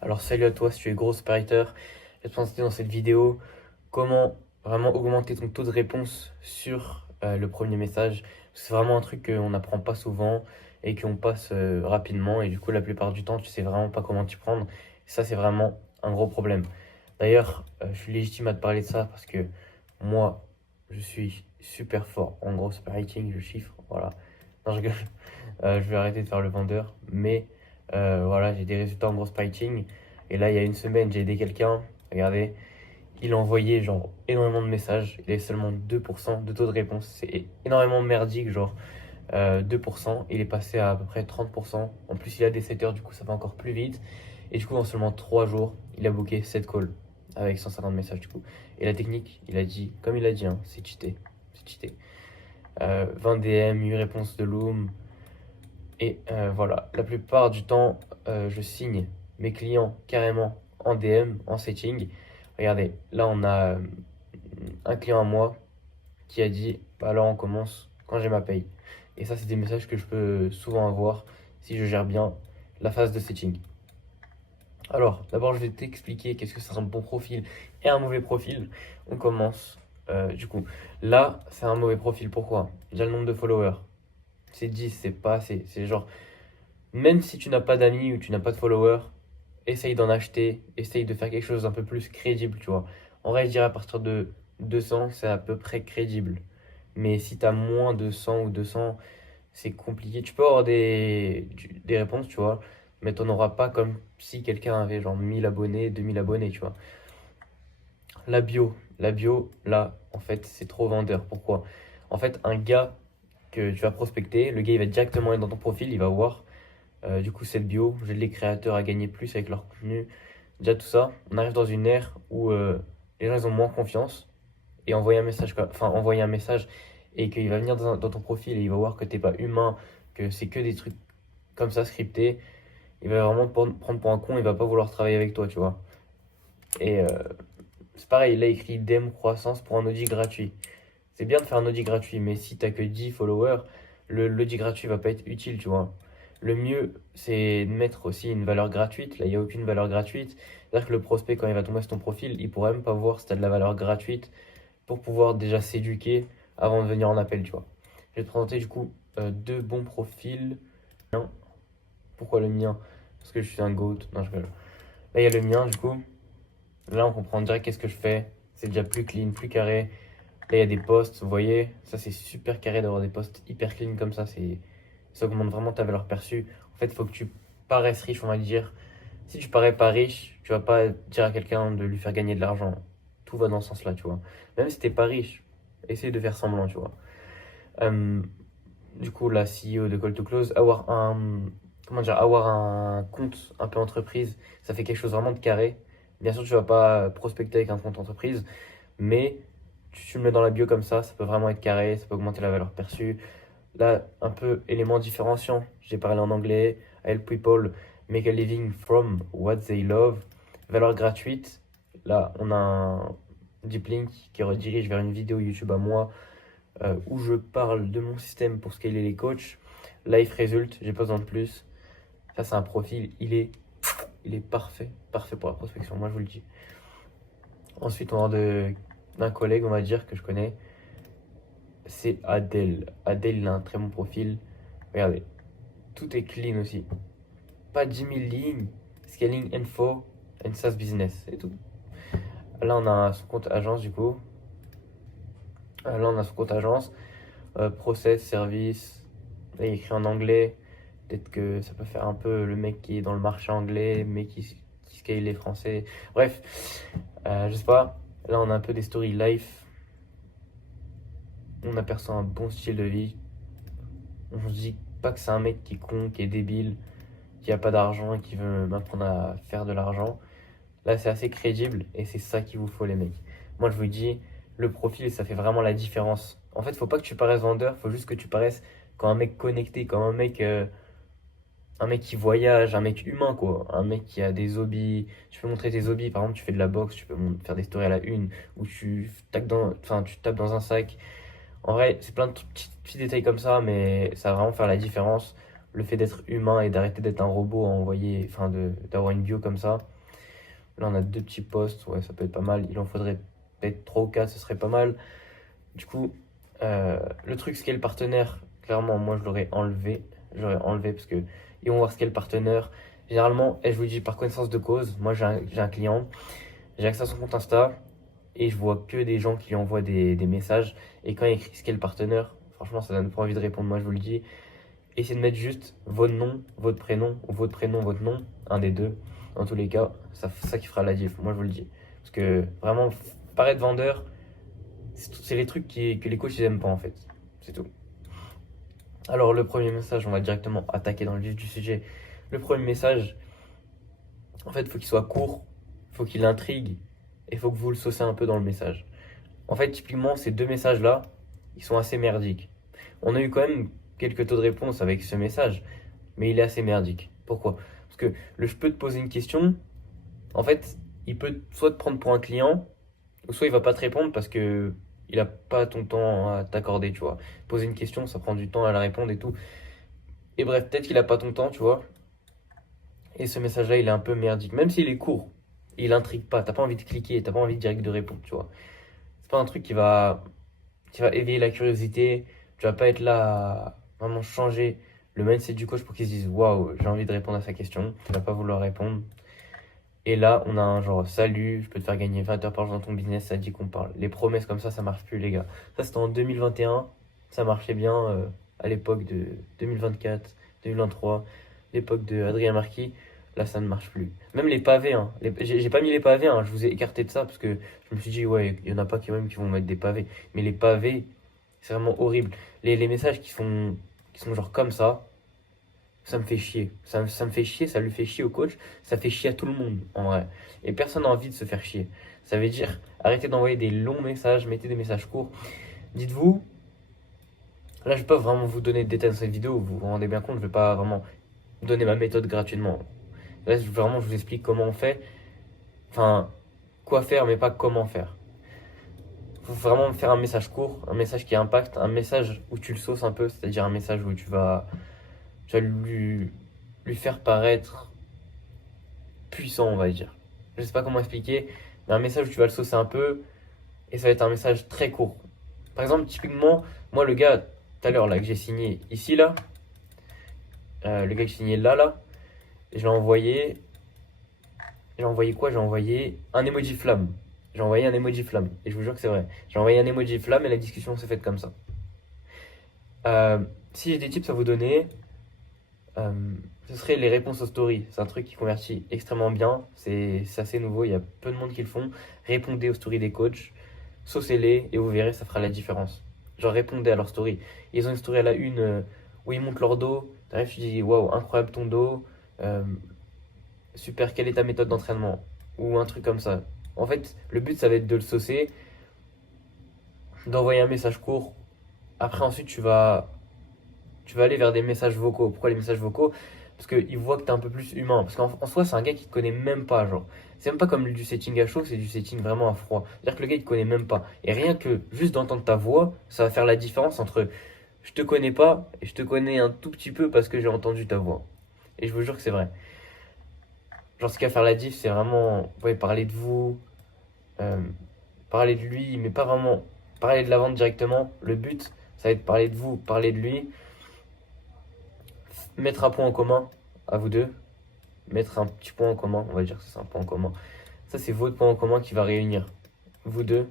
Alors salut à toi si tu es gros opérateur, je vais te présenter dans cette vidéo comment vraiment augmenter ton taux de réponse sur le premier message. C'est vraiment un truc qu'on n'apprend pas souvent et qu'on passe rapidement et du coup la plupart du temps tu sais vraiment pas comment t'y prendre. Et ça c'est vraiment un gros problème. D'ailleurs je suis légitime à te parler de ça parce que moi je suis super fort en gros writing, je chiffre, voilà. Non, je rigole. Je vais arrêter de faire le vendeur, mais voilà, j'ai des résultats en gros writing. Et là, il y a une semaine, j'ai aidé quelqu'un. Regardez, il a envoyé genre énormément de messages. Il avait seulement 2% de taux de réponse. C'est énormément merdique, genre 2%. Il est passé à peu près 30%. En plus, il a des setters, du coup, ça va encore plus vite. Et du coup, en seulement 3 jours, il a booké 7 calls avec 150 messages, du coup. Et la technique, il a dit, comme il a dit, hein, c'est cheaté. C'est cheaté. 20 DM, 8 réponses de Loom. Et voilà, la plupart du temps, je signe mes clients carrément en DM, en setting. Regardez, là on a un client à moi qui a dit, bah alors on commence quand j'ai ma paye. Et ça, c'est des messages que je peux souvent avoir si je gère bien la phase de setting. Alors, d'abord, je vais t'expliquer qu'est-ce que c'est un bon profil et un mauvais profil. On commence. Du coup, là, c'est un mauvais profil. Pourquoi? Déjà le nombre de followers. C'est 10, c'est pas assez. C'est genre, même si tu n'as pas d'amis ou tu n'as pas de followers, essaye d'en acheter, essaye de faire quelque chose d'un peu plus crédible, tu vois. En vrai, je dirais à partir de 200, c'est à peu près crédible. Mais si tu as moins de 100 ou 200, c'est compliqué. Tu peux avoir des réponses, tu vois, mais tu n'en auras pas comme si quelqu'un avait genre 1000 abonnés, 2000 abonnés, tu vois. La bio, là, en fait, c'est trop vendeur. Pourquoi? En fait, un gars que tu vas prospecter, le gars, il va directement aller dans ton profil, il va voir du coup, cette bio, j'aide les créateurs à gagner plus avec leur contenu. Déjà, tout ça, on arrive dans une ère où les gens ils ont moins confiance et envoyer un message, envoyer un message et qu'il va venir dans ton profil et il va voir que t'es pas humain, que c'est que des trucs comme ça scriptés. Il va vraiment te prendre pour un con, il va pas vouloir travailler avec toi, tu vois. Et c'est pareil, là, il écrit DM croissance pour un audit gratuit. C'est bien de faire un audit gratuit, mais si t'as que 10 followers, l'audit gratuit va pas être utile, tu vois. Le mieux, c'est de mettre aussi une valeur gratuite. Là, il n'y a aucune valeur gratuite. C'est-à-dire que le prospect, quand il va tomber sur ton profil, il pourra même pas voir si tu as de la valeur gratuite pour pouvoir déjà s'éduquer avant de venir en appel, tu vois. Je vais te présenter du coup deux bons profils. Pourquoi le mien? Parce que je suis un GOAT. Non, je rigole. Là, il y a le mien, du coup. Là, on comprend direct qu'est-ce que je fais. C'est déjà plus clean, plus carré. Là, il y a des posts, vous voyez, ça c'est super carré d'avoir des posts hyper clean comme ça, ça augmente vraiment ta valeur perçue. En fait, il faut que tu paraisses riche, on va dire. Si tu parais pas riche, tu vas pas dire à quelqu'un de lui faire gagner de l'argent. Tout va dans ce sens-là, tu vois. Même si t'es pas riche, essaye de faire semblant, tu vois. Euh, du coup, la CEO de Call to Close, avoir un compte un peu entreprise, ça fait quelque chose vraiment de carré. Bien sûr, tu vas pas prospecter avec un compte entreprise, mais tu le mets dans la bio comme ça peut vraiment être carré, ça peut augmenter la valeur perçue. Là, un peu élément différenciant, j'ai parlé en anglais, help people make a living from what they love, valeur gratuite. Là, on a un deep link qui redirige vers une vidéo YouTube à moi où je parle de mon système pour scaler les coachs. Life Result, j'ai pas besoin de plus. Ça, c'est un profil, il est parfait, parfait pour la prospection, moi je vous le dis. Ensuite, on a d'un collègue, on va dire, que je connais, c'est Adèle. Adèle, il a un très bon profil. Regardez, tout est clean aussi. Pas 10 000 lignes, scaling info and SaaS business, c'est tout. Là, on a son compte agence du coup. Là, on a son compte agence. Process, service. Là, il est écrit en anglais. Peut-être que ça peut faire un peu le mec qui est dans le marché anglais, mais qui scale les français. Bref, je sais pas. Là, on a un peu des stories life. On aperçoit un bon style de vie. On se dit pas que c'est un mec qui est con, qui est débile, qui a pas d'argent et qui veut m'apprendre à faire de l'argent. Là, c'est assez crédible et c'est ça qu'il vous faut, les mecs. Moi, je vous dis, le profil, ça fait vraiment la différence. En fait, faut pas que tu paraisses vendeur, faut juste que tu paraisses comme un mec connecté, comme un mec qui voyage, un mec humain, quoi. Un mec qui a des hobbies. Tu peux montrer tes hobbies, par exemple, tu fais de la boxe, tu peux faire des stories à la une, ou tu tapes dans un sac. En vrai, c'est plein de petits détails comme ça, mais ça va vraiment faire la différence. le fait d'être humain et d'arrêter d'être un robot à envoyer, enfin d'avoir une bio comme ça. Là, on a 2 petits posts, ouais, ça peut être pas mal. Il en faudrait peut-être 3 ou 4, ce serait pas mal. Du coup, le truc, ce qu'est le partenaire, clairement, moi, je l'aurais enlevé. J'aurais enlevé parce que ils vont voir ce qu'est le partenaire. Généralement, et je vous le dis par connaissance de cause, moi, j'ai un client, j'ai accès à son compte Insta et je vois que des gens qui lui envoient des messages. Et quand il écrit ce qu'est le partenaire, franchement, ça donne pas envie de répondre, moi, je vous le dis. Essayez de mettre juste votre nom, votre prénom, ou votre prénom, votre nom, un des deux. Dans tous les cas, ça qui fera la diff, moi je vous le dis. Parce que vraiment, paraître vendeur, c'est les trucs que les coachs ils aiment pas en fait. C'est tout. Alors le premier message, on va directement attaquer dans le vif du sujet. Le premier message, en fait, il faut qu'il soit court, il faut qu'il intrigue, et il faut que vous le saucez un peu dans le message. En fait, typiquement, ces 2 messages-là, ils sont assez merdiques. On a eu quand même quelques taux de réponse avec ce message, mais il est assez merdique. Pourquoi? Parce que je peux te poser une question, en fait, il peut soit te prendre pour un client, ou soit il va pas te répondre parce que il a pas ton temps à t'accorder, tu vois. Poser une question, ça prend du temps à la répondre et tout. Et bref, peut-être qu'il a pas ton temps, tu vois. Et ce message-là, il est un peu merdique. Même s'il est court, il intrigue pas. T'as pas envie de cliquer, t'as pas envie direct de répondre, tu vois. C'est pas un truc qui va éveiller la curiosité. Tu vas pas être là à vraiment changer le mindset du coach pour qu'il se dise waouh, j'ai envie de répondre à sa question. Tu vas pas vouloir répondre. Et là, on a un genre salut, je peux te faire gagner 20 heures par jour dans ton business, ça dit qu'on parle. Les promesses comme ça marche plus, les gars. Ça, c'était en 2021, ça marchait bien à l'époque de 2024, 2023, l'époque de Adrien Marquis. Là, ça ne marche plus. Même les pavés, hein. J'ai pas mis les pavés, hein. Je vous ai écarté de ça parce que je me suis dit, ouais, il y en a pas qui, même qui vont mettre des pavés. Mais les pavés, c'est vraiment horrible. Les messages qui sont genre comme ça me fait chier. Ça me fait chier, ça lui fait chier au coach, ça fait chier à tout le monde, en vrai. Et personne n'a envie de se faire chier. Ça veut dire, arrêtez d'envoyer des longs messages, mettez des messages courts. Dites-vous, là je peux pas vraiment vous donner de détails dans cette vidéo, vous vous rendez bien compte, je vais pas vraiment donner ma méthode gratuitement. Là, vraiment, je vous explique comment on fait. Enfin, quoi faire, mais pas comment faire. Faut vraiment faire un message court, un message qui impacte, un message où tu le sauces un peu, c'est-à-dire un message où tu vas lui faire paraître puissant, on va dire. Je sais pas comment expliquer, mais un message où tu vas le saucer un peu et ça va être un message très court. Par exemple, typiquement, moi, le gars, tout à l'heure, là, que j'ai signé ici, là, le gars que j'ai signé là, je l'ai envoyé. J'ai envoyé quoi? J'ai envoyé un emoji flamme. J'ai envoyé un emoji flamme. Et je vous jure que c'est vrai. J'ai envoyé un emoji flamme et la discussion s'est faite comme ça. Euh, Si j'ai des tips à vous donner, euh, ce serait les réponses aux stories. C'est un truc qui convertit extrêmement bien. C'est assez nouveau. Il y a peu de monde qui le font. Répondez aux stories des coachs. Saucez-les et vous verrez, ça fera la différence. Genre, répondez à leurs stories. Ils ont une story à la une où ils montent leur dos. T'arrives, tu dis waouh, incroyable ton dos. Euh, Super, quelle est ta méthode d'entraînement? Ou un truc comme ça. En fait, le but, ça va être de le saucer, d'envoyer un message court. Après, ensuite, tu vas aller vers des messages vocaux. Pourquoi les messages vocaux? Parce qu'il voit que tu es un peu plus humain. Parce qu'en soi, c'est un gars qui te connaît même pas, genre. C'est même pas comme du setting à chaud, c'est du setting vraiment à froid. C'est-à-dire que le gars, il te connaît même pas. Et rien que juste d'entendre ta voix, ça va faire la différence entre je te connais pas et je te connais un tout petit peu parce que j'ai entendu ta voix. Et je vous jure que c'est vrai. Genre, ce qui va faire la diff, c'est vraiment, ouais, parler de vous, euh, parler de lui, mais pas vraiment parler de la vente directement. Le but, ça va être parler de vous, parler de lui, mettre un point en commun à vous deux, mettre un petit point en commun, on va dire que c'est un point en commun. Ça, c'est votre point en commun qui va réunir vous deux.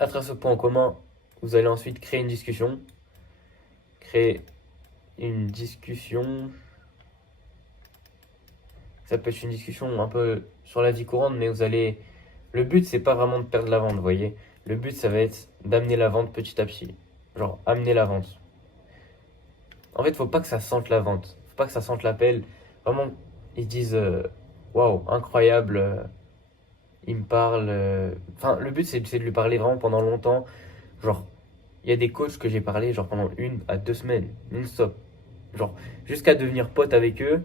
À travers ce point en commun, vous allez ensuite créer une discussion. Créer une discussion. Ça peut être une discussion un peu sur la vie courante, mais vous allez. Le but, c'est pas vraiment de perdre la vente, vous voyez. Le but, ça va être d'amener la vente petit à petit. Genre, amener la vente. En fait, faut pas que ça sente la vente. Faut pas que ça sente l'appel. Vraiment, ils disent waouh, incroyable. Il me parle. Enfin, le but, c'est de lui parler vraiment pendant longtemps. Genre, il y a des coachs que j'ai parlé genre pendant 1 à 2 semaines, non-stop. Genre, jusqu'à devenir pote avec eux,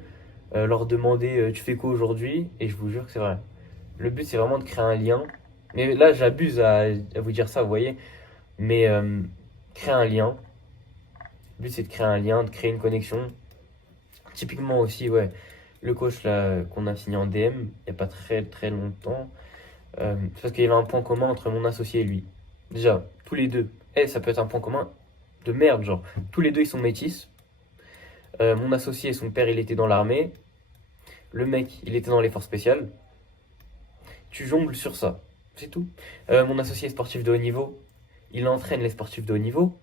leur demander tu fais quoi aujourd'hui? Et je vous jure que c'est vrai. Le but, c'est vraiment de créer un lien. Mais là, j'abuse à vous dire ça, vous voyez. Mais créer un lien Le but, c'est de créer un lien, de créer une connexion. Typiquement aussi, ouais, le coach là qu'on a signé en DM, il n'y a pas très très longtemps, c'est parce qu'il y avait un point commun entre mon associé et lui. Déjà, tous les deux, ça peut être un point commun de merde, genre, tous les deux ils sont métis. Mon associé, son père, il était dans l'armée. Le mec, il était dans les forces spéciales. Tu jongles sur ça, c'est tout. Mon associé est sportif de haut niveau. Il entraîne les sportifs de haut niveau.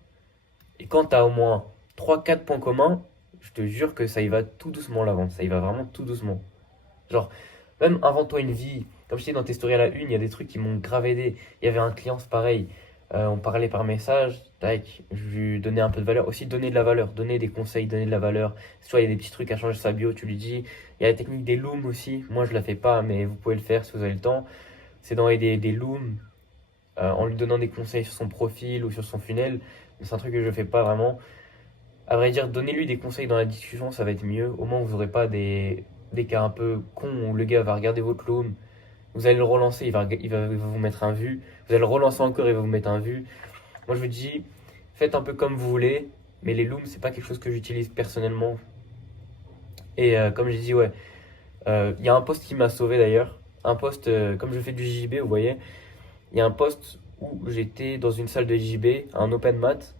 Et quand tu as au moins trois quatre points communs, je te jure que ça y va tout doucement l'avant. Ça y va vraiment tout doucement. Genre, même invente-toi une vie. Comme je disais dans tes stories à la une, il y a des trucs qui m'ont grave aidé. Il y avait un client, c'est pareil. On parlait par message, tac, je lui donnais un peu de valeur. Aussi, donner de la valeur, donner des conseils, donner de la valeur. Soit il y a des petits trucs à changer sur sa bio, tu lui dis. Il y a la technique des looms aussi. Moi, je la fais pas, mais vous pouvez le faire si vous avez le temps. C'est d'envoyer des looms en lui donnant des conseils sur son profil ou sur son funnel. Mais c'est un truc que je fais pas vraiment. À vrai dire, donnez-lui des conseils dans la discussion, ça va être mieux. Au moins, vous n'aurez pas des cas un peu cons où le gars va regarder votre loom. Vous allez le relancer, il va vous mettre un vu. Vous allez le relancer encore, il va vous mettre un vu. Moi, je vous dis, faites un peu comme vous voulez, mais les looms, c'est pas quelque chose que j'utilise personnellement. Et comme j'ai dit, ouais, il y a un post qui m'a sauvé d'ailleurs. Un post, comme je fais du JB, vous voyez, il y a un post où j'étais dans une salle de JB, un open mat,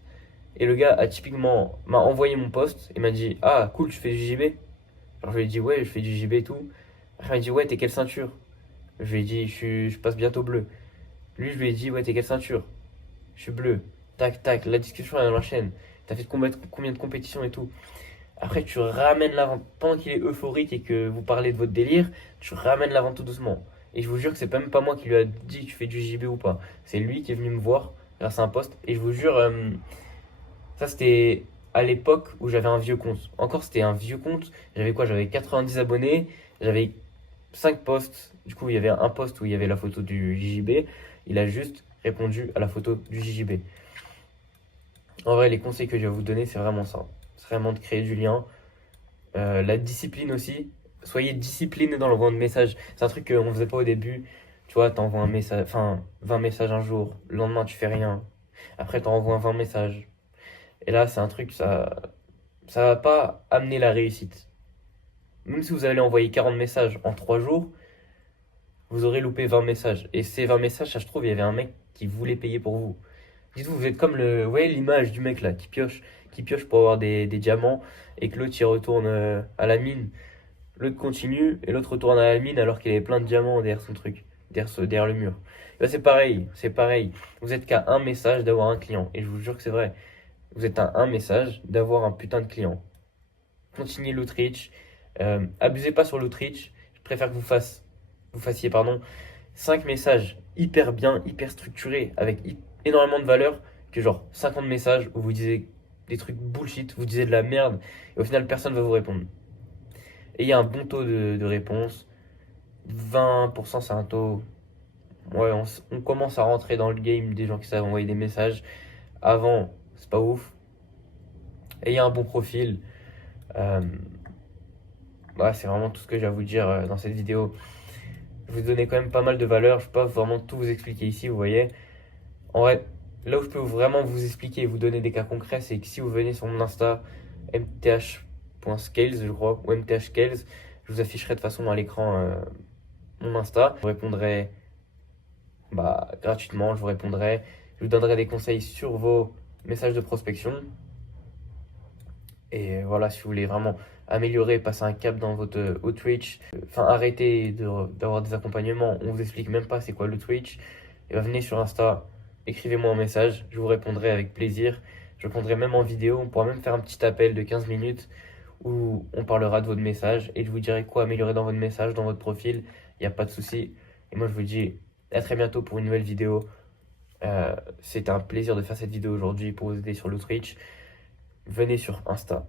et le gars a typiquement m'a envoyé mon post et m'a dit ah cool, tu fais du JB. Alors je lui ai dit ouais, je fais du JB et tout. Après il m'a dit ouais, t'es quelle ceinture? Je lui ai dit je passe bientôt bleu. Lui je lui ai dit ouais, t'es quelle ceinture? Je suis bleu. Tac tac, la discussion elle enchaîne. T'as fait combien de compétitions et tout. Après tu ramènes l'avant pendant qu'il est euphorique et que vous parlez de votre délire, tu ramènes l'avant tout doucement. Et je vous jure que c'est même pas moi qui lui a dit que tu fais du JB ou pas. C'est lui qui est venu me voir grâce à un post. Et je vous jure, ça, c'était à l'époque où j'avais un vieux compte. Encore, c'était un vieux compte. J'avais quoi? J'avais 90 abonnés. J'avais 5 posts. Du coup, il y avait un post où il y avait la photo du JJB. Il a juste répondu à la photo du JJB. En vrai, les conseils que je vais vous donner, c'est vraiment ça. C'est vraiment de créer du lien. La discipline aussi. Soyez discipliné dans l'envoi de messages. C'est un truc qu'on ne faisait pas au début. Tu vois, t'envoies un message, enfin, 20 messages un jour. Le lendemain, tu fais rien. Après, t'envoies 20 messages. Et là, c'est un truc, ça va pas amener la réussite. Même si vous allez envoyer 40 messages en 3 jours, vous aurez loupé 20 messages. Et ces 20 messages, ça je trouve, il y avait un mec qui voulait payer pour vous. Dites-vous, vous êtes comme le. Vous voyez l'image du mec là qui pioche pour avoir des diamants et que l'autre il retourne à la mine. L'autre continue et l'autre retourne à la mine alors qu'il avait plein de diamants derrière son truc, derrière le mur. Et là, c'est pareil, c'est pareil. Vous êtes qu'à un message d'avoir un client. Et je vous jure que c'est vrai. Vous êtes à un message d'avoir un putain de client. Continuez l'outreach. Abusez pas sur l'outreach. Je préfère que vous fassiez 5 messages hyper bien, hyper structurés, avec énormément de valeur, que genre 50 messages où vous disiez des trucs bullshit, vous disiez de la merde, et au final personne va vous répondre. Et il y a un bon taux de réponse. 20%, c'est un taux. Ouais, on commence à rentrer dans le game des gens qui savent envoyer des messages. Avant, c'est pas ouf. Et il y a un bon profil. Euh, Ouais, c'est vraiment tout ce que j'ai à vous dire dans cette vidéo. Je vous donnais quand même pas mal de valeur. Je peux pas vraiment tout vous expliquer ici, vous voyez. En vrai, là où je peux vraiment vous expliquer et vous donner des cas concrets, c'est que si vous venez sur mon Insta, mth.scales, je crois, ou mthscales, je vous afficherai de toute façon à l'écran mon Insta. Je vous répondrai gratuitement, je vous répondrai. Je vous donnerai des conseils sur vos messages de prospection. Et voilà, si vous voulez vraiment améliorer, passer un cap dans votre outreach, enfin arrêter d'avoir des accompagnements, on vous explique même pas c'est quoi l'outreach, et ben venez sur Insta, écrivez-moi un message, je vous répondrai avec plaisir. Je répondrai même en vidéo, on pourra même faire un petit appel de 15 minutes où on parlera de votre message et je vous dirai quoi améliorer dans votre message, dans votre profil, il n'y a pas de souci. Et moi je vous dis à très bientôt pour une nouvelle vidéo. C'était un plaisir de faire cette vidéo aujourd'hui pour vous aider sur l'outreach. Venez sur Insta.